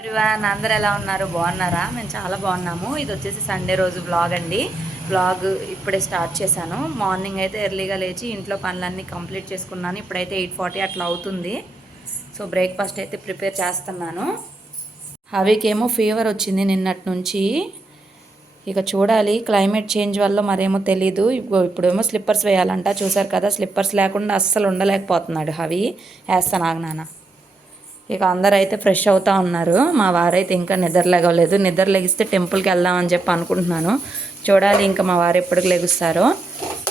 Everyone అందరు ఎలా ఉన్నారు? బాగున్నారా? మేము చాలా బాగున్నాము. ఇది వచ్చేసి సండే రోజు వ్లాగ్ అండి. వ్లాగ్ ఇప్పుడే స్టార్ట్ చేశాను. మార్నింగ్ అయితే ఎర్లీగా లేచి ఇంట్లో పనులన్నీ కంప్లీట్ చేసుకున్నాను. ఇప్పుడైతే 8:40 అట్లా అవుతుంది. సో బ్రేక్ఫాస్ట్ అయితే ప్రిపేర్ చేస్తున్నాను. హవికేమో ఫీవర్ వచ్చింది నిన్నటి నుంచి. ఇక చూడాలి, క్లైమేట్ చేంజ్ వల్ల మరేమో తెలీదు. ఇప్పుడేమో స్లిప్పర్స్ వేయాలంట. చూసారు కదా, స్లిప్పర్స్ లేకుండా అస్సలు ఉండలేకపోతున్నాడు హవి. వేస్తాను ఆగ్నాన. ఇక అందరూ అయితే ఫ్రెష్ అవుతూ ఉన్నారు. మా వారైతే ఇంకా నిద్ర లేగలేదు. నిద్ర లెగిస్తే టెంపుల్కి వెళ్దామని చెప్పి అనుకుంటున్నాను. చూడాలి ఇంకా మా వారు ఎప్పటికి లెగుస్తారో.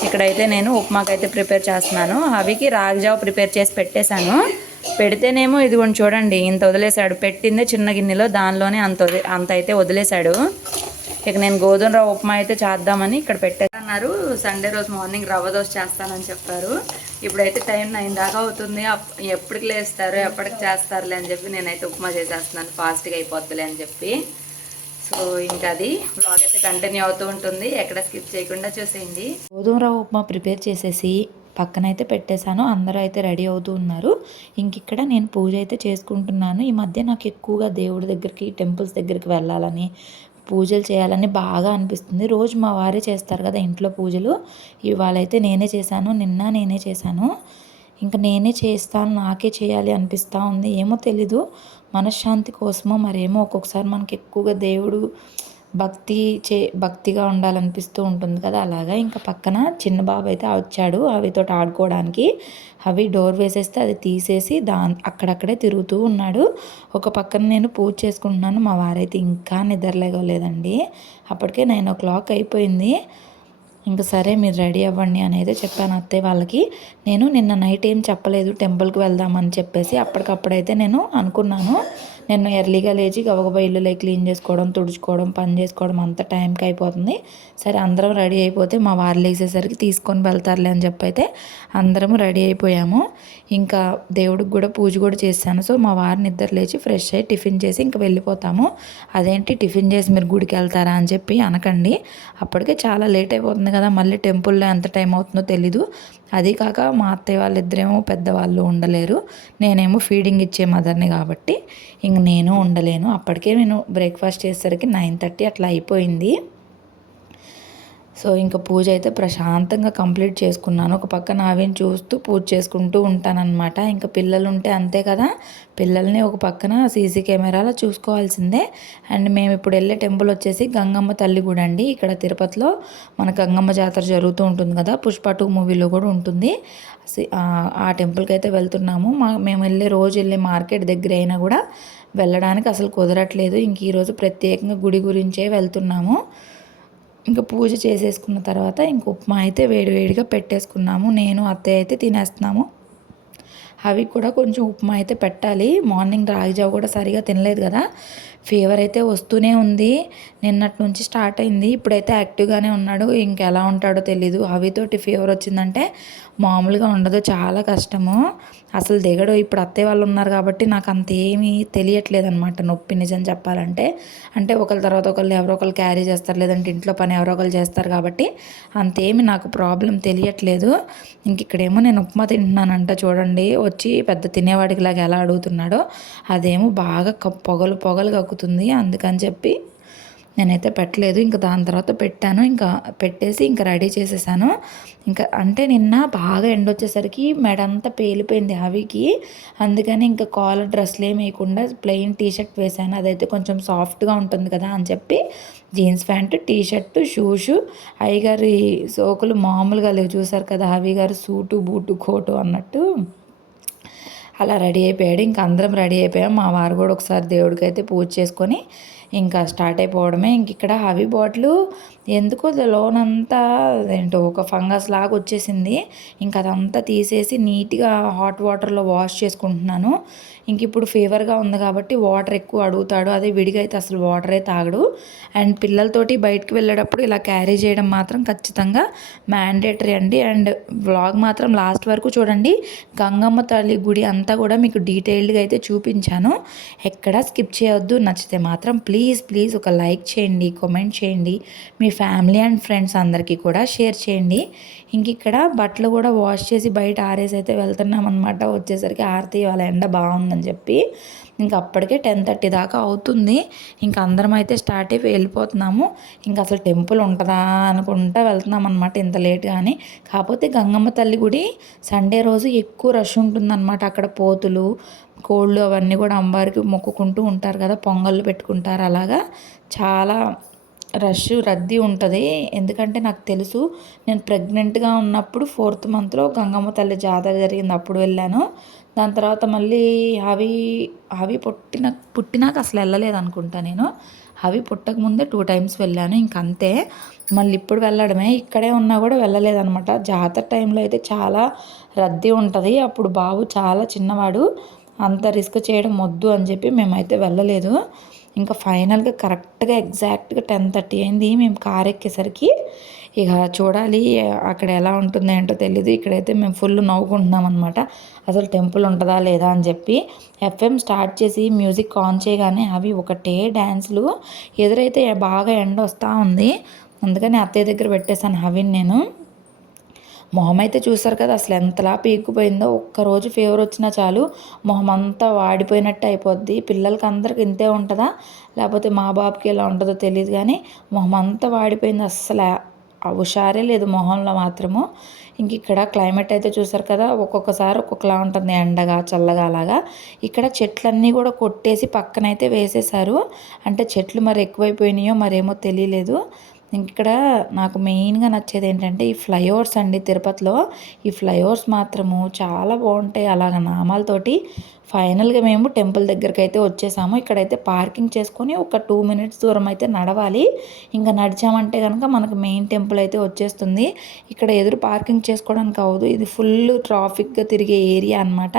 ఇక్కడైతే నేను ఉప్మాకైతే ప్రిపేర్ చేస్తున్నాను. అవికి రాగిజావ ప్రిపేర్ చేసి పెట్టేశాను. పెడితేనేమో ఇదిగోండి చూడండి, ఇంత వదిలేశాడు. పెట్టిందే చిన్న గిన్నెలో, దానిలోనే అంత అయితే వదిలేశాడు. ఇక నేను గోధుమ రవ్వ ఉప్మా అయితే చేద్దామని ఇక్కడ పెట్టేస్తున్నారు. సండే రోజు మార్నింగ్ రవ్వ దోశ చేస్తానని చెప్పారు. ఇప్పుడైతే టైం 9 దాకా అవుతుంది. ఎప్పటికి లేస్తారు, ఎప్పటికి చేస్తారులే అని చెప్పి నేనైతే ఉప్మా చేసేస్తున్నాను, ఫాస్ట్గా అయిపోద్దులే అని చెప్పి. సో ఇంకా అది వ్లాగ్ అయితే కంటిన్యూ అవుతూ ఉంటుంది. ఎక్కడ స్కిప్ చేయకుండా చూసేయండి. గోధుమ రవ్వ ఉప్మా ప్రిపేర్ చేసేసి పక్కనైతే పెట్టేశాను. అందరూ అయితే రెడీ అవుతూ ఉన్నారు. ఇక్కడ నేను పూజ అయితే చేసుకుంటున్నాను. ఈ మధ్య నాకు ఎక్కువగా దేవుడి దగ్గరికి, టెంపుల్స్ దగ్గరికి వెళ్ళాలని, పూజలు చేయాలని బాగా అనిపిస్తుంది. రోజు మా వారే చేస్తారు కదా ఇంట్లో పూజలు. ఇవాళ అయితే నేనే చేశాను, నిన్న నేనే చేశాను. ఇంకా నేనే చేస్తాను, నాకే చేయాలి అనిపిస్తూ ఉంది. ఏమో తెలీదు, మనశ్శాంతి కోసమో మరేమో. ఒక్కొక్కసారి మనకి ఎక్కువగా దేవుడు భక్తిగా ఉండాలనిపిస్తూ ఉంటుంది కదా, అలాగా. ఇంకా పక్కన చిన్న బాబు అయితే వచ్చాడు అవితో ఆడుకోవడానికి. అవి డోర్ వేసేస్తే అది తీసేసి అక్కడక్కడే తిరుగుతూ ఉన్నాడు. ఒక పక్కన నేను పూజ చేసుకుంటున్నాను. మా వారైతే ఇంకా నిద్రలేగలేదండి. అప్పటికే 9 అయిపోయింది. ఇంకా సరే మీరు రెడీ అవ్వండి అని అయితే చెప్పాను అత్తయ్య వాళ్ళకి. నేను నిన్న నైట్ ఏం చెప్పలేదు టెంపుల్కి వెళ్దామని చెప్పేసి. అప్పటికప్పుడైతే నేను అనుకున్నాను. నేను ఎర్లీగా లేచి గబగబా ఇల్లులే క్లీన్ చేసుకోవడం, తుడుచుకోవడం, పని చేసుకోవడం అంత టైంకి అయిపోతుంది. సరే అందరం రెడీ అయిపోతే మా వారు లేచేసరికి తీసుకొని వెళ్తారులే అని చెప్పి అయితే అందరము రెడీ అయిపోయాము. ఇంకా దేవుడికి కూడా పూజ కూడా చేశాను. సో మా వారు నిద్ర లేచి ఫ్రెష్ అయ్యి టిఫిన్ చేసి ఇంకా వెళ్ళిపోతాము. అదేంటి టిఫిన్ చేసి మీరు గుడికి వెళ్తారా అని చెప్పి అనకండి. అప్పటికే చాలా లేట్ అయిపోతుంది కదా, మళ్ళీ టెంపుల్లో ఎంత టైం అవుతుందో తెలీదు. అది కాక మా అత్తయ్య వాళ్ళిద్దరేమో పెద్దవాళ్ళు ఉండలేరు. నేనేమో ఫీడింగ్ ఇచ్చే మదర్ని కాబట్టి ఇంక నేను ఉండలేను. అప్పటికే నేను బ్రేక్ఫాస్ట్ చేసేసరికి 9:30 అట్లా అయిపోయింది. సో ఇంకా పూజ అయితే ప్రశాంతంగా కంప్లీట్ చేసుకున్నాను. ఒక పక్కన ఆవిని చూస్తూ పూజ చేసుకుంటూ ఉంటానన్నమాట. ఇంకా పిల్లలు ఉంటే అంతే కదా, పిల్లల్ని ఒక పక్కన సీసీ కెమెరాలో చూసుకోవాల్సిందే. అండ్ మేము ఇప్పుడు వెళ్ళే టెంపుల్ వచ్చేసి గంగమ్మ తల్లి గుడి అండి. ఇక్కడ తిరుపతిలో మన గంగమ్మ జాతర జరుగుతూ ఉంటుంది కదా, పుష్ప 2 మూవీలో కూడా ఉంటుంది. ఆ టెంపుల్కి అయితే వెళ్తున్నాము. మేము రోజు వెళ్ళే మార్కెట్ దగ్గర అయినా కూడా వెళ్ళడానికి అసలు కుదరట్లేదు. ఇంక ఈరోజు ప్రత్యేకంగా గుడి గురించే వెళ్తున్నాము. ఇంకా పూజ చేసేసుకున్న తర్వాత ఇంక ఉప్మా అయితే వేడివేడిగా పెట్టేసుకున్నాము. నేను అత్తయ్య అయితే తినేస్తున్నాము. అవి కూడా కొంచెం ఉప్మా అయితే పెట్టాలి. మార్నింగ్ రాగిజావ కూడా సరిగా తినలేదు కదా, ఫీవర్ అయితే వస్తూనే ఉంది. నిన్నటి నుంచి స్టార్ట్ అయింది. ఇప్పుడైతే యాక్టివ్గానే ఉన్నాడు. ఇంకెలా ఉంటాడో తెలీదు. అవితోటి ఫీవర్ వచ్చిందంటే మామూలుగా ఉండదు, చాలా కష్టము. అసలు దిగడు. ఇప్పుడు అత్తయ్య వాళ్ళు ఉన్నారు కాబట్టి నాకు అంత ఏమీ తెలియట్లేదు అనమాట నొప్పి, నిజం చెప్పాలంటే. అంటే ఒకరి తర్వాత ఒకళ్ళు ఎవరో ఒకరు క్యారీ చేస్తారు, లేదంటే ఇంట్లో పని ఎవరో ఒకరు చేస్తారు కాబట్టి అంతేమి నాకు ప్రాబ్లం తెలియట్లేదు. ఇక్కడేమో నేను ఉప్మా తింటున్నానంట చూడండి. వచ్చి పెద్ద తినేవాడికి లాగా ఎలా అడుగుతున్నాడో, అదేమో బాగా పొగలు కక్కుతుంది. అందుకని చెప్పి నేనైతే పెట్టలేదు. ఇంకా దాని తర్వాత పెట్టాను. ఇంకా పెట్టేసి ఇంకా రెడీ చేసేసాను. ఇంకా అంటే నిన్న బాగా ఎండొచ్చేసరికి మెడంతా పేలిపోయింది అవికి. అందుకని ఇంకా కాలర్ డ్రెస్లు ఏమి వేయకుండా ప్లెయిన్ టీషర్ట్ వేసాను. అదైతే కొంచెం సాఫ్ట్గా ఉంటుంది కదా అని చెప్పి జీన్స్ ప్యాంటు, టీషర్టు, షూషు, అయ్యగారి సోకులు మామూలుగా లేవు. చూసారు కదా, అవి గారు సూటు బూటు కోటు అన్నట్టు అలా రెడీ అయిపోయాడు. ఇంకా అందరం రెడీ అయిపోయాం. మా వారు కూడా ఒకసారి దేవుడికి అయితే పూజ చేసుకొని ఇంకా స్టార్ట్ అయిపోవడమే. ఇక్కడ హవీ బాటిల్ ఎందుకో లోనంతా ఏంటో ఒక ఫంగస్ లాగా వచ్చేసింది. ఇంకా అదంతా తీసేసి నీట్గా హాట్ వాటర్లో వాష్ చేసుకుంటున్నాను. ఇప్పుడు ఫీవర్గా ఉంది కాబట్టి వాటర్ ఎక్కువ అడుగుతాడు. అదే విడిగా అయితే అసలు వాటరే తాగడు. అండ్ పిల్లలతోటి బయటకు వెళ్ళేటప్పుడు ఇలా క్యారీ చేయడం మాత్రం ఖచ్చితంగా మ్యాండేటరీ అండి. అండ్ వ్లాగ్ మాత్రం లాస్ట్ వరకు చూడండి. గంగమ్మ తల్లి గుడి అంతా కూడా మీకు డీటెయిల్డ్గా అయితే చూపించాను. ఎక్కడా స్కిప్ చేయొద్దు. నచ్చితే మాత్రం ప్లీజ్ ఒక లైక్ చేయండి, కామెంట్ చేయండి, మీ ఫ్యామిలీ అండ్ ఫ్రెండ్స్ అందరికీ కూడా షేర్ చేయండి. ఇక్కడ బట్టలు కూడా వాష్ చేసి బయట ఆరేసి అయితే వెళ్తున్నాం అనమాట. వచ్చేసరికి ఆరతి వాళ్ళ ఎండ బాగుందని చెప్పి ఇంక అప్పటికే 10:30 దాకా అవుతుంది. ఇంక అందరం అయితే స్టార్ట్ అయిపోయి వెళ్ళిపోతున్నాము. ఇంక అసలు టెంపుల్ ఉంటుందా అనుకుంటా వెళ్తున్నాం అనమాట ఇంత లేట్‌గా అని. కాకపోతే గంగమ్మ తల్లి గుడి సండే రోజు ఎక్కువ రష్ ఉంటుందన్నమాట. అక్కడ పోతులు, కోళ్ళు అవన్నీ కూడా అమ్మవారికి మొక్కుకుంటూ ఉంటారు కదా, పొంగళ్ళు పెట్టుకుంటారు. అలాగా చాలా రద్దీ ఉంటది. ఎందుకంటే నాకు తెలుసు, నేను ప్రెగ్నెంట్‌గా ఉన్నప్పుడు 4th మంత్‌లో గంగమ్మ తల్లి జాతర జరిగింది. అప్పుడు వెళ్ళాను. దాని తర్వాత మళ్ళీ అవి అవి పుట్టినాక అసలు వెళ్ళలేదనుకుంటా నేను. అవి పుట్టకముందే 2 టైమ్స్ వెళ్ళాను. ఇంకంతే. మళ్ళీ ఇప్పుడు వెళ్ళడమే. ఇక్కడే ఉన్నా కూడా వెళ్ళలేదనమాట. జాతర టైంలో అయితే చాలా రద్దీ ఉంటది. అప్పుడు బాబు చాలా చిన్నవాడు. అంత రిస్క్ చేయడం వద్దు అని చెప్పి మేమైతే వెళ్ళలేదు. ఇంకా ఫైనల్గా కరెక్ట్గా ఎగ్జాక్ట్గా 10:30 అయింది మేము కార్ ఎక్కేసరికి. ఇక చూడాలి అక్కడ ఎలా ఉంటుందో ఏంటో తెలీదు. ఇక్కడైతే మేము ఫుల్ నవ్వుకుంటున్నాం అనమాట. అసలు టెంపుల్ ఉంటుందా లేదా అని చెప్పి. ఎఫ్ఎం స్టార్ట్ చేసి మ్యూజిక్ ఆన్ చేయగానే అవి ఒకటే డ్యాన్సులు. ఎదురైతే బాగా ఎండ వస్తూ ఉంది. అందుకని అత్తయ్య దగ్గర పెట్టేశాను అవిని నేను. మొహం అయితే చూసారు కదా అసలు ఎంతలా పీక్కుపోయిందో. ఒక్కరోజు ఫీవర్ వచ్చినా చాలు మొహం అంతా వాడిపోయినట్టు అయిపోద్ది. పిల్లలకి అందరికి ఇంతే ఉంటుందా, లేకపోతే మా బాబుకి ఎలా ఉంటుందో తెలియదు కానీ మొహం అంతా వాడిపోయింది. అస్సలు హుషారే లేదు మొహంలో మాత్రము. ఇంక ఇక్కడ క్లైమేట్ అయితే చూసారు కదా, ఒక్కొక్కసారి ఒక్కొక్కలా ఉంటుంది, ఎండగా చల్లగా అలాగా. ఇక్కడ చెట్లన్నీ కూడా కొట్టేసి పక్కనైతే వేసేసారు. అంటే చెట్లు మరి ఎక్కువైపోయినాయో మరేమో తెలియలేదు. ఇక్కడ నాకు మెయిన్గా నచ్చేది ఏంటంటే ఈ ఫ్లైఓవర్స్ అండి. తిరుపతిలో ఈ ఫ్లైఓవర్స్ మాత్రము చాలా బాగుంటాయి. అలాగ నామాలతోటి. ఫైనల్గా మేము టెంపుల్ దగ్గరికి అయితే వచ్చేసాము. ఇక్కడైతే పార్కింగ్ చేసుకొని ఒక 2 మినిట్స్ దూరం అయితే నడవాలి. ఇంకా నడిచామంటే కనుక మనకు మెయిన్ టెంపుల్ అయితే వచ్చేస్తుంది. ఇక్కడ ఎదురు పార్కింగ్ చేసుకోవడానికి అవ్వదు. ఇది ఫుల్ ట్రాఫిక్గా తిరిగే ఏరియా అనమాట.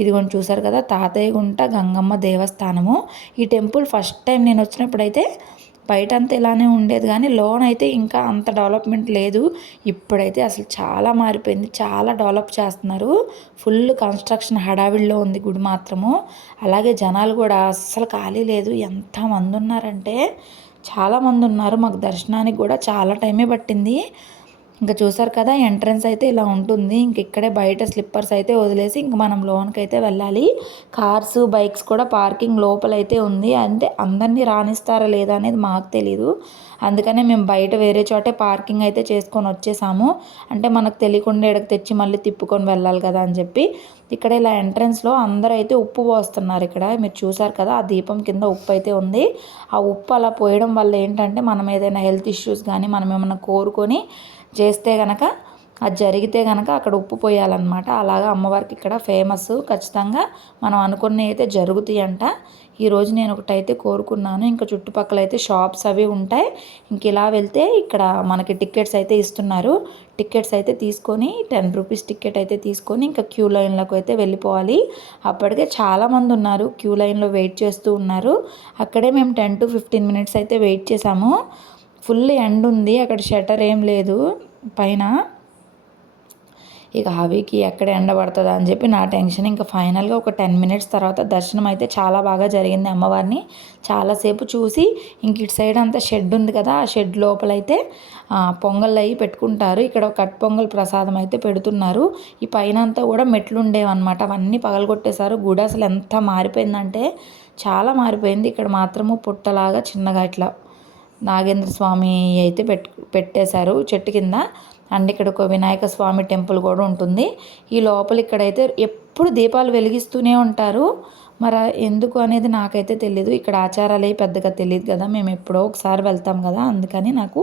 ఇదిగోండి చూసారు కదా, తాతయ్య గుంట గంగమ్మ దేవస్థానము. ఈ టెంపుల్ ఫస్ట్ టైం నేను వచ్చినప్పుడైతే బయటంతా ఇలానే ఉండేది కానీ లోన్ అయితే ఇంకా అంత డెవలప్మెంట్ లేదు. ఇప్పుడైతే అసలు చాలా మారిపోయింది. చాలా డెవలప్ చేస్తున్నారు. ఫుల్ కన్స్ట్రక్షన్ హడావిడిలో ఉంది గుడి మాత్రము. అలాగే జనాలు కూడా అస్సలు ఖాళీ లేదు. ఎంతమంది ఉన్నారంటే చాలామంది ఉన్నారు. మాకు దర్శనానికి కూడా చాలా టైమే పట్టింది. ఇంకా చూసారు కదా, ఎంట్రన్స్ అయితే ఇలా ఉంటుంది. ఇంక ఇక్కడే బయట స్లిప్పర్స్ అయితే వదిలేసి ఇంక మనం లోన్కి అయితే వెళ్ళాలి. కార్స్, బైక్స్ కూడా పార్కింగ్ లోపలైతే ఉంది. అంటే అందరినీ రాణిస్తారా లేదా అనేది మాకు తెలీదు. అందుకనే మేము బయట వేరే చోటే పార్కింగ్ అయితే చేసుకొని వచ్చేసాము. అంటే మనకు తెలియకుండా ఇక్కడికి తెచ్చి మళ్ళీ తిప్పుకొని వెళ్ళాలి కదా అని చెప్పి. ఇక్కడ ఇలా ఎంట్రన్స్లో అందరూ అయితే ఉప్పు పోస్తున్నారు. ఇక్కడ మీరు చూసారు కదా, ఆ దీపం కింద ఉప్పు అయితే ఉంది. ఆ ఉప్పు అలా పోయడం వల్ల ఏంటంటే మనం ఏదైనా హెల్త్ ఇష్యూస్ కానీ మనం ఏమైనా కోరుకొని చేస్తే కనుక, అది జరిగితే కనుక అక్కడ ఉప్పు పోయాలన్నమాట. అలాగా అమ్మవారికి ఇక్కడ ఫేమస్. ఖచ్చితంగా మనం అనుకున్నవి అయితే జరుగుతాయి అంట. ఈరోజు నేను ఒకటైతే కోరుకున్నాను. ఇంకా చుట్టుపక్కల అయితే షాప్స్ అవి ఉంటాయి. ఇంక ఇలా వెళ్తే ఇక్కడ మనకి టికెట్స్ అయితే ఇస్తున్నారు. టికెట్స్ అయితే తీసుకొని 10 రూపీస్ టికెట్ అయితే తీసుకొని ఇంకా క్యూ లైన్లోకి అయితే వెళ్ళిపోవాలి. అప్పటికే చాలామంది ఉన్నారు, క్యూ లైన్లో వెయిట్ చేస్తూ ఉన్నారు. అక్కడే మేము 10 to 15 మినిట్స్ అయితే వెయిట్ చేసాము. ఫుల్ ఎండ్ ఉంది. అక్కడ షట్టర్ ఏం లేదు పైన. ఇక హవికి ఎక్కడ ఎండ పడుతుందా అని చెప్పి నా టెన్షన్. ఇంకా ఫైనల్గా ఒక 10 మినిట్స్ తర్వాత దర్శనం అయితే చాలా బాగా జరిగింది. అమ్మవారిని చాలాసేపు చూసి ఇంక ఇటు సైడ్ అంతా షెడ్ ఉంది కదా, ఆ షెడ్ లోపలైతే పొంగల్ అవి పెట్టుకుంటారు. ఇక్కడ కట్ పొంగల్ ప్రసాదం అయితే పెడుతున్నారు. ఈ పైన అంతా కూడా మెట్లు ఉండేవన్నమాట. అవన్నీ పగలగొట్టేశారు. గుడి అసలు ఎంత మారిపోయిందంటే చాలా మారిపోయింది. ఇక్కడ మాత్రము పుట్టలాగా చిన్నగా ఇట్లా నాగేంద్ర స్వామి అయితే పెట్టేశారు చెట్టు కింద. అండ్ ఇక్కడ ఒక వినాయక స్వామి టెంపుల్ కూడా ఉంటుంది. ఈ లోపల ఇక్కడైతే ఎప్పుడు దీపాలు వెలిగిస్తూనే ఉంటారు. మరి ఎందుకు అనేది నాకైతే తెలీదు. ఇక్కడ ఆచారాలు పెద్దగా తెలియదు కదా, మేము ఎప్పుడో ఒకసారి వెళ్తాం కదా, అందుకని నాకు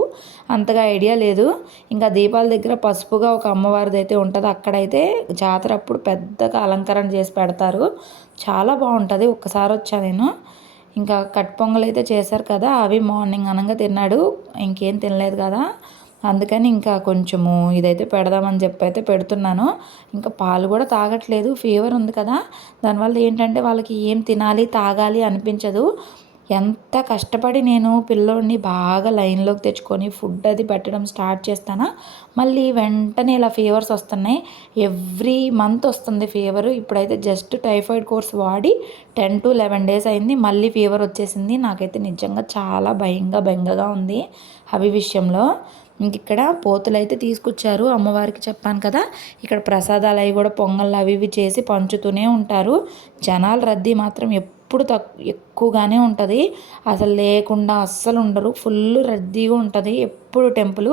అంతగా ఐడియా లేదు. ఇంకా దీపాల దగ్గర పసుపుగా ఒక అమ్మవారిది అయితే ఉంటుంది. అక్కడైతే జాతర అప్పుడు పెద్దగా అలంకరణ చేసి పెడతారు. చాలా బాగుంటుంది. ఒక్కసారి వచ్చా నేను. ఇంకా కట్ పొంగల్ అయితే చేశారు కదా, అవి మార్నింగ్ అనగా తిన్నాడు. ఇంకేం తినలేదు కదా, అందుకని ఇంకా కొంచెము ఇదైతే పెడదామని చెప్పి అయితే పెడుతున్నాను. ఇంకా పాలు కూడా తాగట్లేదు, ఫీవర్ ఉంది కదా, దానివల్ల ఏంటంటే వాళ్ళకి ఏం తినాలి తాగాలి అనిపించదు. ఎంత కష్టపడి నేను పిల్లోడిని బాగా లైన్లోకి తెచ్చుకొని ఫుడ్ అది పెట్టడం స్టార్ట్ చేస్తానా, మళ్ళీ వెంటనే ఇలా ఫీవర్స్ వస్తున్నాయి. ఎవ్రీ మంత్ వస్తుంది ఫీవరు. ఇప్పుడైతే జస్ట్ టైఫాయిడ్ కోర్స్ వాడి 10 to 11 డేస్ అయింది, మళ్ళీ ఫీవర్ వచ్చేసింది. నాకైతే నిజంగా చాలా బెంగగా ఉంది అవి విషయంలో. ఇంక ఇక్కడ పోతులు అయితే తీసుకొచ్చారు అమ్మవారికి, చెప్పాను కదా. ఇక్కడ ప్రసాదాలు అవి కూడా పొంగళ్ళు అవి ఇవి చేసి పంచుతూనే ఉంటారు. జనాల రద్దీ మాత్రం ఎప్పుడు ఎక్కువగానే ఉంటుంది, అసలు లేకుండా అస్సలు ఉండరు. ఫుల్ రద్దీగా ఉంటుంది ఎప్పుడు టెంపుల్.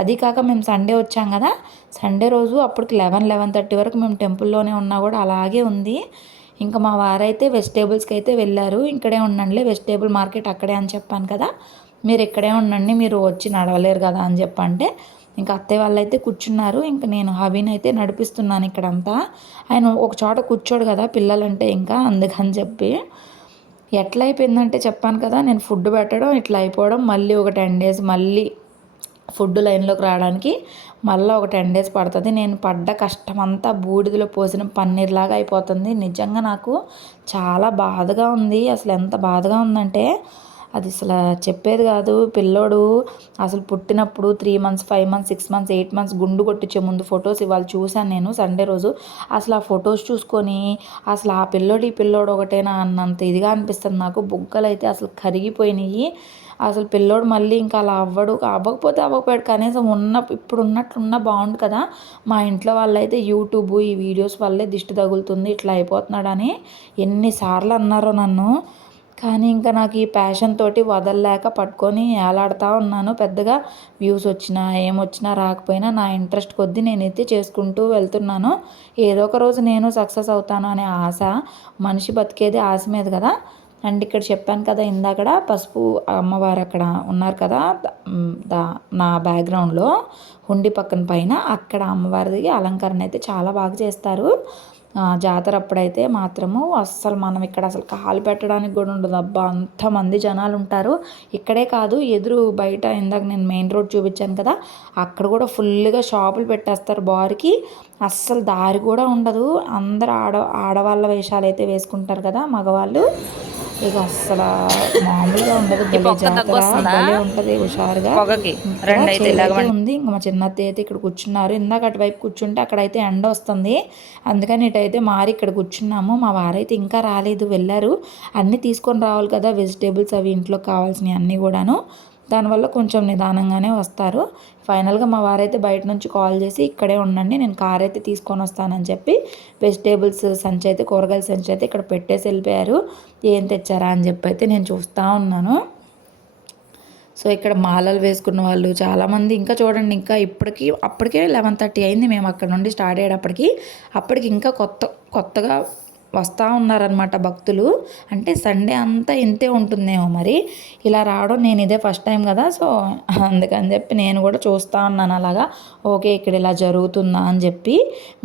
అది కాక మేము సండే వచ్చాం కదా, సండే రోజు అప్పటికి 11-11:30 వరకు మేము టెంపుల్లోనే ఉన్నా కూడా అలాగే ఉంది. ఇంకా మా వారైతే వెజిటేబుల్స్కి అయితే వెళ్ళారు. ఇక్కడే ఉండండి, వెజిటేబుల్ మార్కెట్ అక్కడే అని చెప్పాను కదా, మీరు ఇక్కడే ఉండండి, మీరు వచ్చి నడవలేరు కదా అని చెప్పంటే ఇంకా అత్తయ్య వాళ్ళు అయితే కూర్చున్నారు. ఇంకా నేను హవీని అయితే నడిపిస్తున్నాను ఇక్కడంతా. ఆయన ఒక చోట కూర్చోడు కదా పిల్లలంటే, ఇంకా అందుకని చెప్పి ఎట్లా అయిపోయిందంటే చెప్పాను కదా, నేను ఫుడ్ పెట్టడం ఇట్లా అయిపోవడం, మళ్ళీ ఒక 10 days మళ్ళీ ఫుడ్ లైన్లోకి రావడానికి మళ్ళీ ఒక 10 days పడుతుంది. నేను పడ్డ కష్టం అంతా బూడిదలో పోసిన పన్నీర్లాగా అయిపోతుంది. నిజంగా నాకు చాలా బాధగా ఉంది. అసలు ఎంత బాధగా ఉందంటే అది అసలు చెప్పేది కాదు. పిల్లోడు అసలు పుట్టినప్పుడు 3 months 5 months 6 months 8 months గుండు కొట్టించే ముందు ఫొటోస్ ఇవాళ చూశాను నేను సండే రోజు. అసలు ఆ ఫొటోస్ చూసుకొని అసలు ఆ పిల్లోడు ఈ పిల్లోడు ఒకటేనా అన్నంత ఇదిగా అనిపిస్తుంది నాకు. బుగ్గలు అయితే అసలు కరిగిపోయినాయి. అసలు పిల్లోడు మళ్ళీ ఇంకా అలా అవ్వకపోతే అవ్వకపోయాడు, కనీసం ఇప్పుడు ఉన్నట్లున్నా బాగుండు కదా. మా ఇంట్లో వాళ్ళైతే యూట్యూబ్ ఈ వీడియోస్ వల్లే దిష్టి తగులుతుంది ఇట్లా అయిపోతున్నాడని ఎన్నిసార్లు అన్నారో నన్ను. కానీ ఇంకా నాకు ఈ ప్యాషన్ తోటి వదలలేక పట్టుకొని ఏలాడుతూ ఉన్నాను. పెద్దగా వ్యూస్ వచ్చినా ఏమొచ్చినా రాకపోయినా నా ఇంట్రెస్ట్ కొద్దీ నేనైతే చేసుకుంటూ వెళ్తున్నాను. ఏదో ఒక రోజు నేను సక్సెస్ అవుతాను అనే ఆశ. మనిషి బతికేది ఆశ మీద కదా. అండ్ ఇక్కడ చెప్పాను కదా ఇందాకడ పసుపు అమ్మవారు అక్కడ ఉన్నారు కదా, నా బ్యాక్గ్రౌండ్లో హుండీ పక్కన పైన అక్కడ అమ్మవారిది అలంకరణ అయితే చాలా బాగా చేస్తారు. జాతర అప్పుడైతే మాత్రము అస్సలు మనం ఇక్కడ అసలు కాలు పెట్టడానికి కూడా ఉండదు. అబ్బా అంతమంది జనాలు ఉంటారు. ఇక్కడే కాదు, ఎదురు బయట ఇందాక నేను మెయిన్ రోడ్ చూపించాను కదా, అక్కడ కూడా ఫుల్గా షాపులు పెట్టేస్తారు. బార్కి అస్సలు దారి కూడా ఉండదు. అందరు ఆడవాళ్ళ వేషాలు అయితే వేసుకుంటారు కదా మగవాళ్ళు, ఇక అస్సలు మామూలుగా ఉండదు. భలే జాతర భలే ఉంటుంది హుషారుగా. ఉంది. ఇంకా మా చిన్నత్తయ్య అయితే ఇక్కడ కూర్చున్నారు. ఇందాక అటువైపు కూర్చుంటే అక్కడైతే ఎండ వస్తుంది, అందుకని ఇటైతే మారి ఇక్కడ కూర్చున్నాము. మా వారైతే ఇంకా రాలేదు, వెళ్ళారు. అన్నీ తీసుకొని రావాలి కదా, వెజిటేబుల్స్ అవి ఇంట్లో కావాల్సినవి అన్నీ కూడాను. దానివల్ల కొంచెం నిదానంగానే వస్తారు. ఫైనల్గా మా వారైతే బయట నుంచి కాల్ చేసి ఇక్కడే ఉండండి, నేను కార్ అయితే తీసుకొని వస్తానని చెప్పి వెజిటేబుల్స్ సంచి అయితే, కూరగాయల సంచి అయితే ఇక్కడ పెట్టేసి వెళ్ళిపోయారు. ఏం తెచ్చారా అని చెప్పి అయితే నేను చూస్తూ ఉన్నాను. సో ఇక్కడ మాలలు వేసుకున్న వాళ్ళు చాలామంది, ఇంకా చూడండి, ఇంకా అప్పటికే 11:30 అయింది మేము అక్కడ నుండి స్టార్ట్ అప్పటికి ఇంకా కొత్తగా వస్తూ ఉన్నారనమాట భక్తులు. అంటే సండే అంతా ఇంతే ఉంటుందేమో మరి, ఇలా రావడం నేను ఇదే ఫస్ట్ టైం కదా. సో అందుకని చెప్పి నేను కూడా చూస్తూ ఉన్నాను అలాగా. ఓకే ఇక్కడ ఇలా జరుగుతుందా అని చెప్పి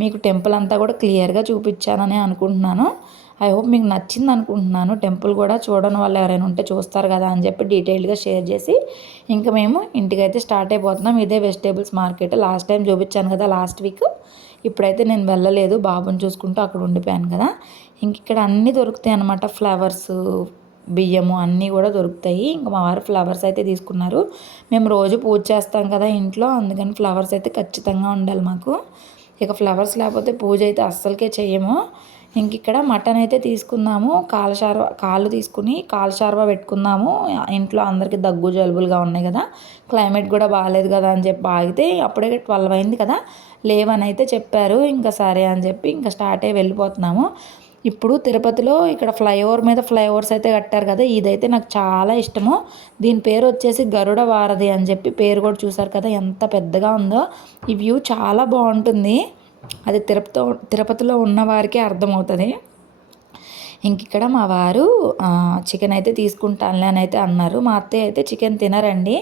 మీకు టెంపుల్ అంతా కూడా క్లియర్గా చూపించానని అనుకుంటున్నాను. ఐ హోప్ మీకు నచ్చింది అనుకుంటున్నాను. టెంపుల్ కూడా చూడని వాళ్ళు ఎవరైనా ఉంటే చూస్తారు కదా అని చెప్పి డీటెయిల్డ్గా షేర్ చేసి ఇంకా మేము ఇంటికైతే స్టార్ట్ అయిపోతున్నాం. ఇదే వెజిటేబుల్స్ మార్కెట్ లాస్ట్ టైం చూపించాను కదా, లాస్ట్ వీక్. ఇప్పుడైతే నేను వెళ్ళలేదు, బాబుని చూసుకుంటూ అక్కడ ఉండిపోయాను కదా. ఇంక ఇక్కడ అన్నీ దొరుకుతాయి అన్నమాట, ఫ్లవర్స్, బియ్యము అన్నీ కూడా దొరుకుతాయి. ఇంకా మా వారు ఫ్లవర్స్ అయితే తీసుకున్నారు. మేము రోజు పూజ చేస్తాం కదా ఇంట్లో, అందుకని ఫ్లవర్స్ అయితే ఖచ్చితంగా ఉండాలి మాకు. ఇక ఫ్లవర్స్ లేకపోతే పూజ అయితే అస్సలకే చేయము. ఇంక ఇక్కడ మటన్ అయితే తీసుకుందాము, కాళ్ళు తీసుకుని కాల్షార్వా పెట్టుకుందాము. ఇంట్లో అందరికీ దగ్గు జలుబులుగా ఉన్నాయి కదా, క్లైమేట్ కూడా బాగాలేదు కదా అని చెప్పి ఆగితే అప్పుడే 12 అయింది కదా, లేవని అయితే చెప్పారు. ఇంకా సరే అని చెప్పి ఇంకా స్టార్ట్ అయ్యి వెళ్ళిపోతున్నాము. ఇప్పుడు తిరుపతిలో ఇక్కడ ఫ్లైఓవర్స్ అయితే కట్టారు కదా, ఇదైతే నాకు చాలా ఇష్టము. దీని పేరు వచ్చేసి గరుడ వారధి అని చెప్పి పేరు కూడా చూసారు కదా ఎంత పెద్దగా ఉందో. ఈ వ్యూ చాలా బాగుంటుంది. అది తిరుపతిలో ఉన్న వారికి అర్థమవుతుంది. ఇంక ఇక్కడ మా వారు చికెన్ అయితే తీసుకుంటానులే అని అయితే అన్నారు. మా అత్తయ్య అయితే చికెన్ తినరండి,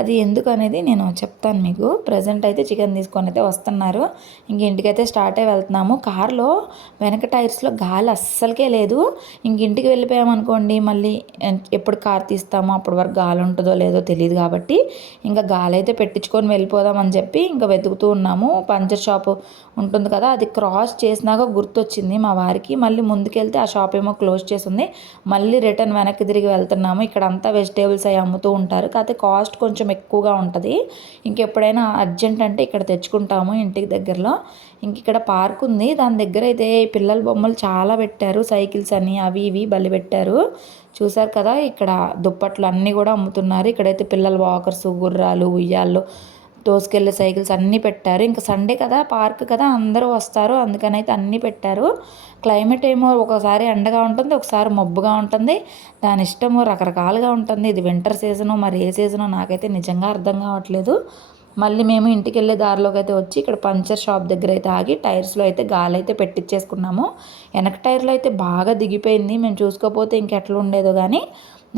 అది ఎందుకు అనేది నేను చెప్తాను మీకు. ప్రజెంట్ అయితే చికెన్ తీసుకొని అయితే వస్తున్నారు. ఇంక ఇంటికైతే స్టార్ట్ అయ్యి వెళ్తున్నాము. కారులో వెనక టైర్స్లో గాలి అస్సలకే లేదు. ఇంక ఇంటికి వెళ్ళిపోయామనుకోండి, మళ్ళీ ఎప్పుడు కార్ తీస్తామో అప్పటి వరకు గాలి ఉంటుందో లేదో తెలియదు కాబట్టి ఇంకా గాలి అయితే పెట్టించుకొని వెళ్ళిపోదామని చెప్పి ఇంకా వెతుకుతూ ఉన్నాము. పంచర్ షాపు ఉంటుంది కదా, అది క్రాస్ చేసినాక గుర్తొచ్చింది మా వారికి. మళ్ళీ ముందుకెళ్తే ఆ షాప్ ఏమో క్లోజ్ చేసి ఉంది. మళ్ళీ రిటర్న్ వెనక్కి తిరిగి వెళ్తున్నాము. ఇక్కడ అంతా వెజిటేబుల్స్ అవి అమ్ముతూ ఉంటారు, కాకపోతే కాస్ట్ కొంచెం ఎక్కువగా ఉంటుంది. ఇంకెప్పుడైనా అర్జెంట్ అంటే ఇక్కడ తెచ్చుకుంటాము ఇంటికి దగ్గరలో. ఇంక ఇక్కడ పార్క్ ఉంది, దాని దగ్గర అయితే పిల్లల బొమ్మలు చాలా పెట్టారు, సైకిల్స్ అని అవి ఇవి బలి పెట్టారు. చూసారు కదా, ఇక్కడ దుప్పట్లు అన్నీ కూడా అమ్ముతున్నారు. ఇక్కడైతే పిల్లల వాకర్స్, గుర్రాలు, ఉయ్యాళ్ళు తోసుకెళ్ళే సైకిల్స్ అన్నీ పెట్టారు. ఇంకా సండే కదా, పార్క్ కదా, అందరూ వస్తారు, అందుకని అయితే అన్నీ పెట్టారు. క్లైమేట్ ఏమో ఒకసారి ఎండగా ఉంటుంది, ఒకసారి మబ్బుగా ఉంటుంది, దాని ఇష్టము రకరకాలుగా ఉంటుంది. ఇది వింటర్ సీజను, మరి ఏ సీజనో నాకైతే నిజంగా అర్థం కావట్లేదు. మళ్ళీ మేము ఇంటికి వెళ్ళే దారిలోకి అయితే వచ్చి ఇక్కడ పంచర్ షాప్ దగ్గర అయితే ఆగి టైర్స్లో అయితే గాలి అయితే పెట్టించేసుకున్నాము. వెనక టైర్లో అయితే బాగా దిగిపోయింది, మేము చూసుకోకపోతే ఇంకెట్లా ఉండేదో కానీ.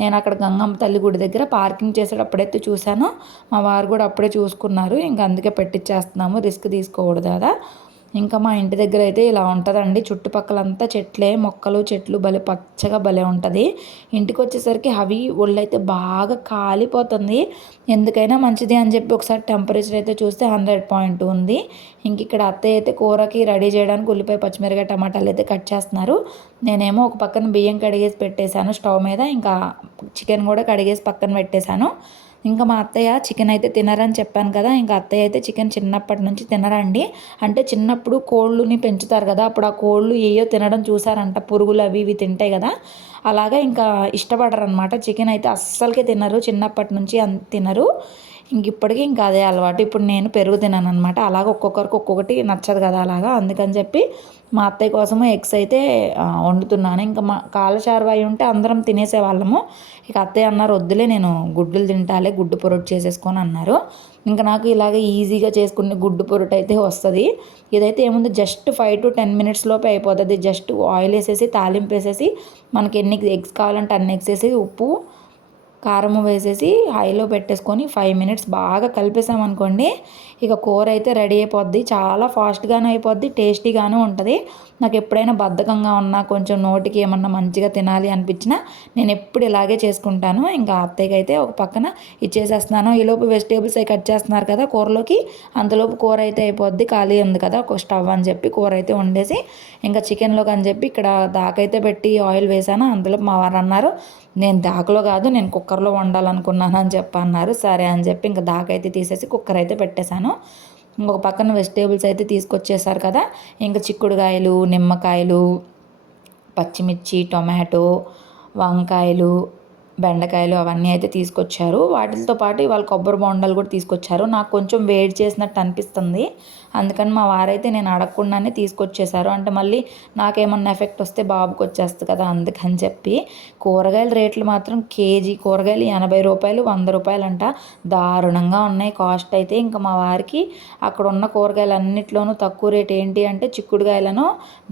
నేను అక్కడ గంగమ్మ తల్లి గుడి దగ్గర పార్కింగ్ చేసేటప్పుడైతే చూశాను, మా వారు కూడా అప్పుడే చూసుకున్నారు. ఇంకా అందుకే పెట్టించేస్తున్నాము, రిస్క్ తీసుకోకూడదు కదా. ఇంకా మా ఇంటి దగ్గర అయితే ఇలా ఉంటుందండి, చుట్టుపక్కలంతా చెట్లే, మొక్కలు చెట్లు భలే పచ్చగా భలే ఉంటుంది. ఇంటికి వచ్చేసరికి అవి ఒళ్ళైతే బాగా కాలిపోతుంది. ఎందుకైనా మంచిది అని చెప్పి ఒకసారి టెంపరేచర్ అయితే చూస్తే 100 ఉంది. ఇంక ఇక్కడ అత్తయ్య అయితే కూరకి రెడీ చేయడానికి ఉల్లిపాయ, పచ్చిమిరకాయ, టమాటాలు అయితే కట్ చేస్తున్నారు. నేనేమో ఒక పక్కన బియ్యం కడిగేసి పెట్టేశాను స్టవ్ మీద, ఇంకా చికెన్ కూడా కడిగేసి పక్కన పెట్టేశాను. ఇంకా మా అత్తయ్య చికెన్ అయితే తినరని చెప్పాను కదా, ఇంకా అత్తయ్య అయితే చికెన్ చిన్నప్పటి నుంచి తినరండి. అంటే చిన్నప్పుడు కోళ్ళుని పెంచుతారు కదా, అప్పుడు ఆ కోళ్ళు ఏయో తినడం చూసారంట, పురుగులు అవి ఇవి తింటాయి కదా, అలాగా ఇంకా ఇష్టపడరు అనమాట. చికెన్ అయితే అస్సలకే తినరు, చిన్నప్పటి నుంచి తినరు. ఇంక ఇప్పటికీ ఇంకా అదే అలవాటు. ఇప్పుడు నేను పెరుగు తిన్నాను అనమాట. అలాగ ఒక్కొక్కరికి ఒక్కొక్కటి నచ్చదు కదా, అలాగా అందుకని చెప్పి మా అత్తయ్య కోసము ఎగ్స్ అయితే వండుతున్నాను. ఇంకా మా కాలచారువాయి ఉంటే అందరం తినేసేవాళ్ళము. ఇక అత్తయ్య అన్నారు, వద్దులే నేను గుడ్డులు తింటాలే, గుడ్డు పొరటు చేసేసుకొని అన్నారు. ఇంకా నాకు ఇలాగ ఈజీగా చేసుకునే గుడ్డు పొరటు అయితే వస్తుంది. ఇదైతే ఏముంది, జస్ట్ 5 to 10 minutes లోపే అయిపోతుంది. జస్ట్ ఆయిల్ వేసేసి తాలింపు వేసేసి మనకి ఎన్ని ఎగ్స్ కావాలంటే అన్ని ఎగ్స్ వేసి ఉప్పు కారం వేసేసి హైలో పెట్టేసుకొని 5 minutes బాగా కలిపేసామనుకోండి, ఇక కూర అయితే రెడీ అయిపోద్ది. చాలా ఫాస్ట్గానే అయిపోద్ది, టేస్టీగాను ఉంటుంది. నాకు ఎప్పుడైనా బద్ధకంగా ఉన్నా, కొంచెం నోటికి ఏమన్నా మంచిగా తినాలి అనిపించినా నేను ఎప్పుడు ఇలాగే చేసుకుంటాను. ఇంకా అత్తయ్యకి అయితే ఒక పక్కన ఇచ్చేసేస్తున్నాను. ఈలోపు వెజిటేబుల్స్ అవి కట్ చేస్తున్నారు కదా కూరలోకి, అంతలోపు కూర అయితే అయిపోద్ది. ఖాళీ ఉంది కదా ఒక స్టవ్ అని చెప్పి కూర అయితే వండేసి, ఇంకా చికెన్లోకి అని చెప్పి ఇక్కడ దాకైతే పెట్టి ఆయిల్ వేసాను. అందులో మా వారు అన్నారు, నేను దాకలో కాదు, నేను కుక్కర్లో వండాలనుకున్నాను అని చెప్పి అన్నారు. సరే అని చెప్పి ఇంకా దాకైతే తీసేసి కుక్కర్ అయితే పెట్టేశాను. ఇంకొక పక్కన వెజిటేబుల్స్ అయితే తీసుకొచ్చేసారు కదా, ఇంకా చిక్కుడుకాయలు, నిమ్మకాయలు, పచ్చిమిర్చి, టొమాటో, వంకాయలు, బెండకాయలు అవన్నీ అయితే తీసుకొచ్చారు. వాటితో పాటు ఇవాళ కొబ్బరి బొండాలు కూడా తీసుకొచ్చారు. నాకు కొంచెం వేడి చేసినట్టు అనిపిస్తుంది, అందుకని మా వారైతే నేను అడగకుండానే తీసుకొచ్చేసారు. అంటే మళ్ళీ నాకేమన్నా ఎఫెక్ట్ వస్తే బాబుకి వచ్చేస్తుంది కదా, అందుకని చెప్పి. కూరగాయల రేట్లు మాత్రం కేజీ కూరగాయలు 80 రూపాయలు, 100 రూపాయలు అంట, దారుణంగా ఉన్నాయి కాస్ట్ అయితే. ఇంకా మా వారికి అక్కడ ఉన్న కూరగాయలు అన్నిట్లోనూ తక్కువ రేట్ ఏంటి అంటే చిక్కుడుకాయలను,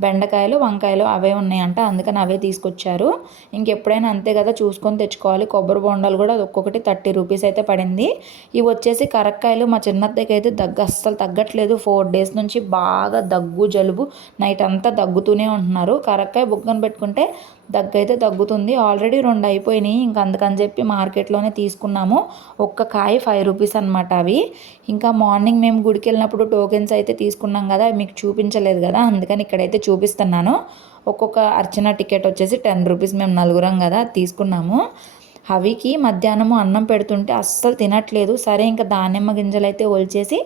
బెండకాయలు, వంకాయలు అవే ఉన్నాయంట, అందుకని అవే తీసుకొచ్చారు. ఇంకెప్పుడైనా అంతే కదా, చూసుకొని తెచ్చుకోవాలి. కొబ్బరి బొండాలు కూడా ఒక్కొక్కటి 30 రూపీస్ అయితే పడింది. ఇవి వచ్చేసి కరక్కాయలు. మా చిన్నత్తయ్యకి అయితే దగ్గు అస్సలు తగ్గట్లేదు, 4 days నుంచి బాగా దగ్గు జలుబు, నైట్ అంతా దగ్గుతూనే ఉంటున్నారు. కరక్కాయ బుగ్గన పెట్టుకుంటే దగ్గు అయితే తగ్గుతుంది. ఆల్రెడీ 2 అయిపోయినాయి, ఇంక అందుకని చెప్పి మార్కెట్లోనే తీసుకున్నాము. ఒక్క కాయ 5 రూపీస్ అనమాట అవి. ఇంకా మార్నింగ్ మేము గుడికి వెళ్ళినప్పుడు టోకెన్స్ అయితే తీసుకున్నాం కదా, మీకు చూపించలేదు కదా, అందుకని ఇక్కడైతే చూపిస్తున్నాను. ఒక్కొక్క అర్చన టికెట్ వచ్చేసి 10 రూపీస్, మేము నలుగురం కదా తీసుకున్నాము. హవికి మధ్యాహ్నము అన్నం పెడుతుంటే అస్సలు తినట్లేదు. సరే ఇంకా దానిమ్మ గింజలు అయితే ఒలిచేసి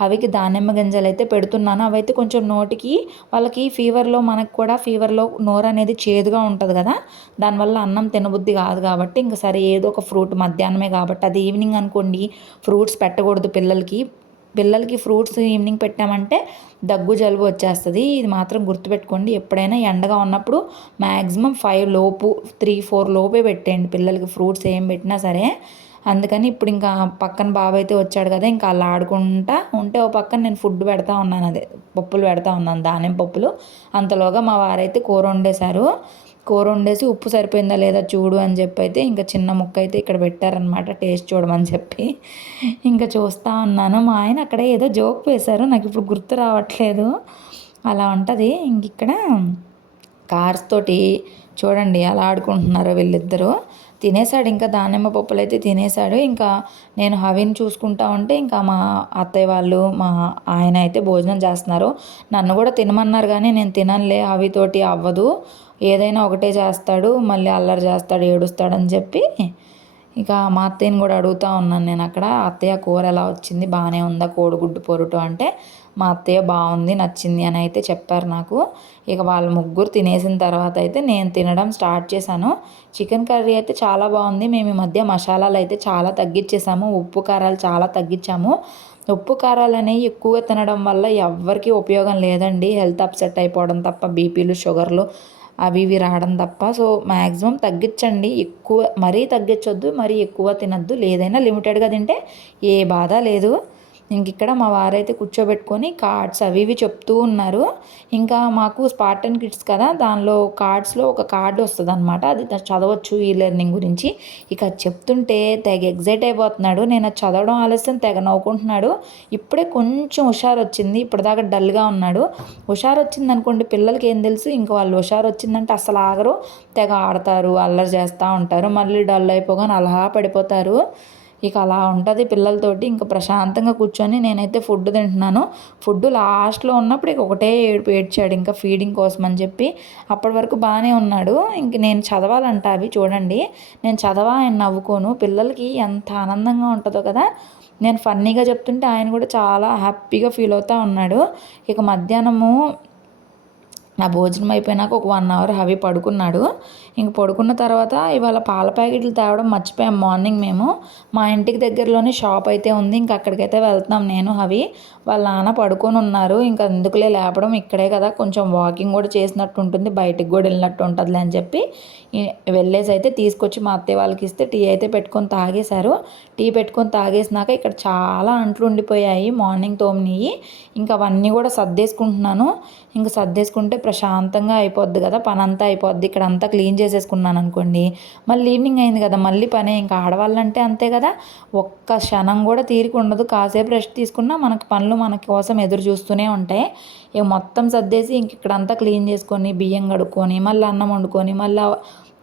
హవికి దానిమ్మ గింజలు అయితే పెడుతున్నాను. అవైతే కొంచెం నోటికి, వాళ్ళకి ఫీవర్లో, మనకు కూడా ఫీవర్లో నోరు అనేది చేదుగా ఉంటుంది కదా, దానివల్ల అన్నం తినబుద్ధి కాదు కాబట్టి ఇంకా సరే ఏదో ఒక ఫ్రూట్, మధ్యాహ్నమే కాబట్టి, అది ఈవినింగ్ అనుకోండి ఫ్రూట్స్ పెట్టకూడదు పిల్లలకి ఫ్రూట్స్ ఈవినింగ్ పెట్టామంటే దగ్గు జలుబు వచ్చేస్తుంది. ఇది మాత్రం గుర్తుపెట్టుకోండి. ఎప్పుడైనా ఎండగా ఉన్నప్పుడు మ్యాక్సిమం 5 లోపు, 3-4 లోపే పెట్టేయండి పిల్లలకి ఫ్రూట్స్ ఏం పెట్టినా సరే. అందుకని ఇప్పుడు ఇంకా పక్కన బాబు అయితే వచ్చాడు కదా, ఇంకా అలా ఆడుకుంటా ఉంటే ఓ పక్కన నేను ఫుడ్ పెడతా ఉన్నాను, అదే పప్పులు పెడతా ఉన్నాను, దానిమ్మ పప్పులు. అంతలోగా మా వారైతే కూర వండేశారు. కూర వండేసి ఉప్పు సరిపోయిందా లేదా చూడు అని చెప్పి అయితే ఇంకా చిన్న ముక్క అయితే ఇక్కడ పెట్టారనమాట, టేస్ట్ చూడమని చెప్పి. ఇంకా చూస్తూ ఉన్నాను. మా ఆయన అక్కడ ఏదో జోక్ వేశారు, నాకు ఇప్పుడు గుర్తు రావట్లేదు. అలా ఉంటుంది. ఇంక ఇక్కడ కార్స్ తోటి చూడండి ఎలా ఆడుకుంటున్నారో వీళ్ళిద్దరూ. తినేసాడు, ఇంకా దానిమ్మ పప్పులు అయితే తినేసాడు. ఇంకా నేను హవిని చూసుకుంటా ఉంటే ఇంకా మా అత్తయ్య వాళ్ళు, మా ఆయన అయితే భోజనం చేస్తున్నారు. నన్ను కూడా తినమన్నారు కానీ నేను తిననులే, హవితోటి అవ్వదు, ఏదైనా ఒకటే చేస్తాడు, మళ్ళీ అల్లరి చేస్తాడు, ఏడుస్తాడని చెప్పి ఇక మా అత్తయ్యని కూడా అడుగుతూ ఉన్నాను నేను అక్కడ, అత్తయ్య కూర ఎలా వచ్చింది, బాగానే ఉందా కోడిగుడ్డు పొరుటు అంటే, మా అత్తయ్య బాగుంది, నచ్చింది అని అయితే చెప్పారు నాకు. ఇక వాళ్ళ ముగ్గురు తినేసిన తర్వాత అయితే నేను తినడం స్టార్ట్ చేశాను. చికెన్ కర్రీ అయితే చాలా బాగుంది. మేము ఈ మధ్య మసాలాలు అయితే చాలా తగ్గించేసాము, ఉప్పు కారాలు చాలా తగ్గించాము. ఉప్పు కారాలు అనేవి ఎక్కువగా తినడం వల్ల ఎవ్వరికీ ఉపయోగం లేదండి. హెల్త్ అప్సెట్ అయిపోవడం తప్ప, బీపీలు షుగర్లు అవి ఇవి రావడం తప్ప. సో మ్యాక్సిమం తగ్గించండి. ఎక్కువ మరీ తగ్గించొద్దు, మరీ ఎక్కువ తినద్దు. ఏదైనా లిమిటెడ్గా తింటే ఏ బాధ లేదు. ఇంక ఇక్కడ మా వారైతే కూర్చోబెట్టుకొని కార్డ్స్ అవి ఇవి చెప్తూ ఉన్నారు. ఇంకా మాకు స్పార్టన్ కిడ్స్ కదా, దానిలో కార్డ్స్లో ఒక కార్డు వస్తుంది అనమాట. అది చదవచ్చు ఈ లెర్నింగ్ గురించి. ఇక చెప్తుంటే తెగ ఎగ్జైట్ అయిపోతున్నాడు. నేను అది చదవడం ఆలస్యం తెగ నవ్వుకుంటున్నాడు. ఇప్పుడే కొంచెం హుషారు వచ్చింది, ఇప్పటిదాకా డల్గా ఉన్నాడు. హుషారు వచ్చింది అనుకోండి, పిల్లలకి ఏం తెలుసు, ఇంక వాళ్ళు హుషారు వచ్చిందంటే అసలు ఆగరు, తెగ ఆడతారు, అల్లరి చేస్తూ ఉంటారు. మళ్ళీ డల్ అయిపోగానే అలా పడిపోతారు. ఇక అలా ఉంటుంది పిల్లలతోటి. ఇంకా ప్రశాంతంగా కూర్చొని నేనైతే ఫుడ్ తింటున్నాను. ఫుడ్ లాస్ట్లో ఉన్నప్పుడు ఇక ఒకటే ఏడ్చాడు, ఇంకా ఫీడింగ్ కోసం అని చెప్పి. అప్పటి వరకు బాగానే ఉన్నాడు. ఇంక నేను చదవాలంట అవి చూడండి. నేను చదవా ఆయన నవ్వుకోను. పిల్లలకి ఎంత ఆనందంగా ఉంటుందో కదా. నేను ఫన్నీగా చెప్తుంటే ఆయన కూడా చాలా హ్యాపీగా ఫీల్ అవుతూ ఉన్నాడు. ఇక మధ్యాహ్నము నా భోజనం అయిపోయినాక ఒక 1 అవర్ హవి పడుకున్నాడు. ఇంక పడుకున్న తర్వాత ఇవాళ పాల ప్యాకెట్లు తేవడం మర్చిపోయాం మార్నింగ్ మేము. మా ఇంటికి దగ్గరలోనే షాప్ అయితే ఉంది. ఇంక అక్కడికైతే వెళ్తున్నాం నేను హవి. వాళ్ళ నాన్న పడుకొని ఉన్నారు. ఇంకా ఎందుకులే లేపడం, ఇక్కడే కదా కొంచెం వాకింగ్ కూడా చేసినట్టు ఉంటుంది, బయటికి కూడా వెళ్ళినట్టు ఉంటుందిలే అని చెప్పి వెళ్ళేసి అయితే తీసుకొచ్చి మా అత్తయ్య వాళ్ళకి ఇస్తే టీ అయితే పెట్టుకొని తాగేశారు. టీ పెట్టుకొని తాగేసినాక ఇక్కడ చాలా అంట్లు ఉండిపోయాయి మార్నింగ్ తోమినవి. ఇంకా అవన్నీ కూడా సర్దేసుకుంటున్నాను. ఇంకా సర్దేసుకుంటే ప్రశాంతంగా అయిపోద్ది కదా, పని అంతా అయిపోద్ది. ఇక్కడ అంతా క్లీన్ చేసేసుకున్నాను అనుకోండి, మళ్ళీ ఈవినింగ్ అయింది కదా, మళ్ళీ పనే. ఇంకా ఆడవాళ్ళంటే అంతే కదా, ఒక్క క్షణం కూడా తీరిక ఉండదు. కాసేపు రెస్ట్ తీసుకున్నా మనకి పనులు మన కోసం ఎదురు చూస్తూనే ఉంటాయి. ఇక మొత్తం సర్దేసి ఇంక ఇక్కడంతా క్లీన్ చేసుకొని, బియ్యం కడుక్కొని, మళ్ళీ అన్నం వండుకొని, మళ్ళీ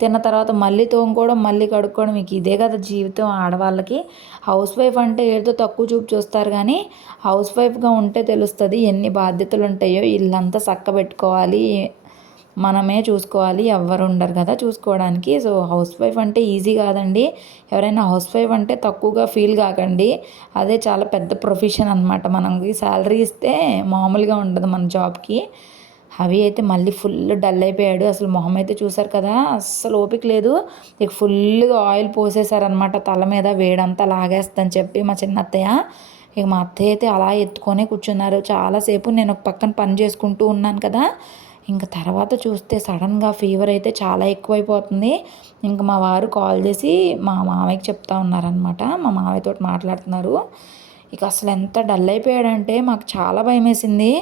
తిన్న తర్వాత మళ్ళీ తోముకోవడం, మళ్ళీ కడుక్కోవడం. మీకు ఇదే కదా జీవితం ఆడవాళ్ళకి. హౌస్ వైఫ్ అంటే ఏదో తక్కువ చూపు చూస్తారు, కానీ హౌస్ వైఫ్గా ఉంటే తెలుస్తుంది ఎన్ని బాధ్యతలు ఉంటాయో. ఇల్లంతా చక్కబెట్టుకోవాలి, మనమే చూసుకోవాలి, ఎవ్వరు ఉండరు కదా చూసుకోవడానికి. సో హౌస్ వైఫ్ అంటే ఈజీ కాదండి. ఎవరైనా హౌస్ వైఫ్ అంటే తక్కువగా ఫీల్ కాకండి, అదే చాలా పెద్ద ప్రొఫెషన్ అనమాట. మనకి శాలరీ ఇస్తే మామూలుగా ఉండదు మన జాబ్కి. అవి అయితే మళ్ళీ ఫుల్ డల్ అయిపోయాడు. అసలు మొహం అయితే చూసారు కదా, అస్సలు ఓపిక లేదు. ఇక ఫుల్గా ఆయిల్ పోసేసారనమాట తల మీద, వేడంతా లాగేస్తుందని చెప్పి మా చిన్నత్తయ్య. ఇక మా అత్తయ్య అయితే అలా ఎత్తుకొనే కూర్చున్నారు చాలాసేపు. నేను ఒక పక్కన పని చేసుకుంటూ ఉన్నాను కదా. ఇంకా తర్వాత చూస్తే సడన్గా ఫీవర్ అయితే చాలా ఎక్కువైపోతుంది. ఇంకా మా వారు కాల్ చేసి మా మామయ్యకి చెప్తా ఉన్నారనమాట. మా మామయ్యతో మాట్లాడుతున్నారు. ఇక అసలు ఎంత డల్ అయిపోయాడంటే మాకు చాలా భయం వేసింది.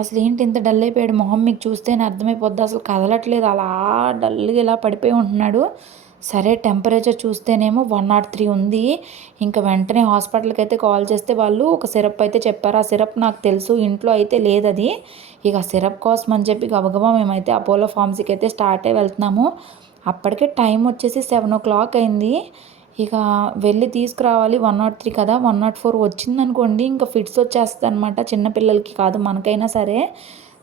అసలు ఏంటి ఇంత డల్ అయిపోయాడు, మొహం మీకు చూస్తేనే అర్థమైపోద్ది, అసలు కదలట్లేదు, అలా డల్గా ఇలా పడిపోయి ఉంటున్నాడు. సరే టెంపరేచర్ చూస్తేనేమో 103 ఉంది. ఇంకా వెంటనే హాస్పిటల్కి అయితే కాల్ చేస్తే వాళ్ళు ఒక సిరప్ అయితే చెప్పారు. ఆ సిరప్ నాకు తెలుసు, ఇంట్లో అయితే లేదు అది. ఇక సిరప్ కోసం అని చెప్పి గబగబా మేమైతే అపోలో ఫార్మసీకి అయితే స్టార్ట్ అయ్యి వెళ్తున్నాము. అప్పటికే టైం వచ్చేసి 7 o'clock అయింది. ఇక వెళ్ళి తీసుకురావాలి. 103 కదా, 104 వచ్చిందనుకోండి ఇంకా ఫిట్స్ వచ్చేస్తుంది అనమాట. చిన్నపిల్లలకి కాదు, మనకైనా సరే.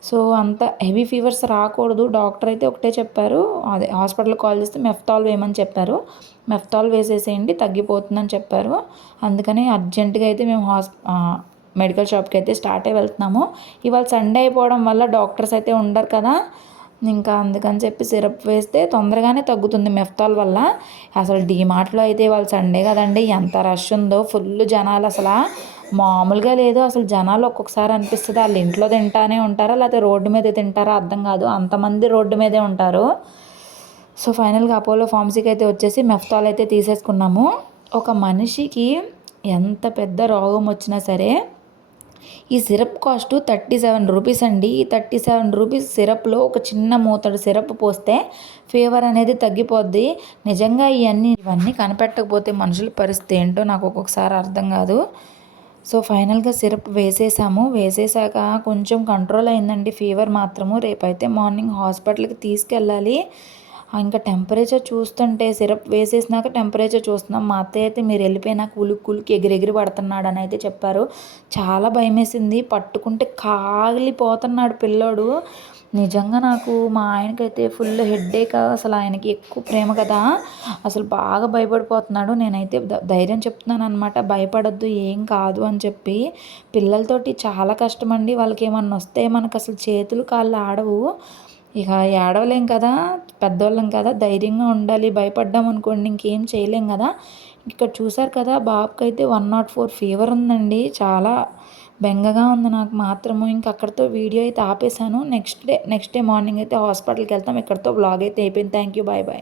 సో అంత హెవీ ఫీవర్స్ రాకూడదు. డాక్టర్ అయితే ఒకటే చెప్పారు, అదే హాస్పిటల్కి కాల్ చేస్తే మెఫ్తాల్ వేయమని చెప్పారు. మెఫ్తాల్ వేసేసేయండి తగ్గిపోతుందని చెప్పారు. అందుకని అర్జెంటుగా అయితే మేము మెడికల్ షాప్కి అయితే స్టార్ట్ అయ్యి వెళ్తున్నాము. ఇవాళ సండే అయిపోవడం వల్ల డాక్టర్స్ అయితే ఉండరు కదా, ఇంకా అందుకని చెప్పి సిరప్ వేస్తే తొందరగానే తగ్గుతుంది మెఫ్తాల్ వల్ల. అసలు డీమార్ట్లో అయితే వాళ్ళు సండే కదండి, ఎంత రష్ ఉందో, ఫుల్ జనాలు, అసలు మామూలుగా లేదు. అసలు జనాలు ఒక్కొక్కసారి అనిపిస్తుంది వాళ్ళు ఇంట్లో తింటానే ఉంటారా లేకపోతే రోడ్డు మీద తింటారా అర్థం కాదు, అంతమంది రోడ్డు మీదే ఉంటారు. సో ఫైనల్గా అపోలో ఫార్మసీకి అయితే వచ్చేసి మెఫ్తాల్ అయితే తీసేసుకున్నాము. ఒక మనిషికి ఎంత పెద్ద రోగం వచ్చినా సరే ఈ సిరప్ కాస్ట్ 37 రూపీస్ అండి. ఈ 37 రూపీస్ సిరప్లో ఒక చిన్న మూతడు సిరప్ పోస్తే ఫీవర్ అనేది తగ్గిపోద్ది. నిజంగా ఇవన్నీ కనిపెట్టకపోతే మనుషుల పరిస్థితి ఏంటో నాకు ఒక్కొక్కసారి అర్థం కాదు. సో ఫైనల్గా సిరప్ వేసేసాక కొంచెం కంట్రోల్ అయిందండి ఫీవర్ మాత్రము. రేపైతే మార్నింగ్ హాస్పిటల్కి తీసుకెళ్ళాలి. ఇంకా టెంపరేచర్ చూస్తుంటే సిరప్ వేసేసినాక టెంపరేచర్ చూస్తున్నాం. మా అత్తయ్య అయితే మీరు వెళ్ళిపోయినాక ఉలిక్కి ఎగిరెగిరి పడుతున్నాడు అని అయితే చెప్పారు. చాలా భయం వేసింది, పట్టుకుంటే కాలిపోతున్నాడు పిల్లోడు. నిజంగా నాకు మా ఆయనకైతే ఫుల్ హెడ్ఏక్. అసలు ఆయనకి ఎక్కువ ప్రేమ కదా! అసలు బాగా భయపడిపోతున్నాడు. నేనైతే ధైర్యం చెప్తున్నాననమాట. భయపడొద్దు, ఏం కాదు అని చెప్పి. పిల్లలతోటి చాలా కష్టమండి. వాళ్ళకేమన్నా వస్తే మనకసలు చేతులు, కాళ్ళు ఆడవు. ఇక ఏడవలేం కదా! పెద్దోళ్ళం కదా! ధైర్యంగా ఉండాలి. భయపడ్డామనుకోండి ఇంకేం చేయలేం గదా! ఇక్కడ చూసారు కదా! బాబుకైతే 104 ఫీవర్ ఉందండి. చాలా బెంగగా ఉంది నాకు మాత్రము. ఇంక అక్కడితో వీడియో అయితే ఆపేసాను. నెక్స్ట్ డే మార్నింగ్ అయితే హాస్పిటల్‌కెళ్తాం. ఇక్కడితో వ్లాగ్ అయితే అయిపోయింది. Thank you. Bye bye.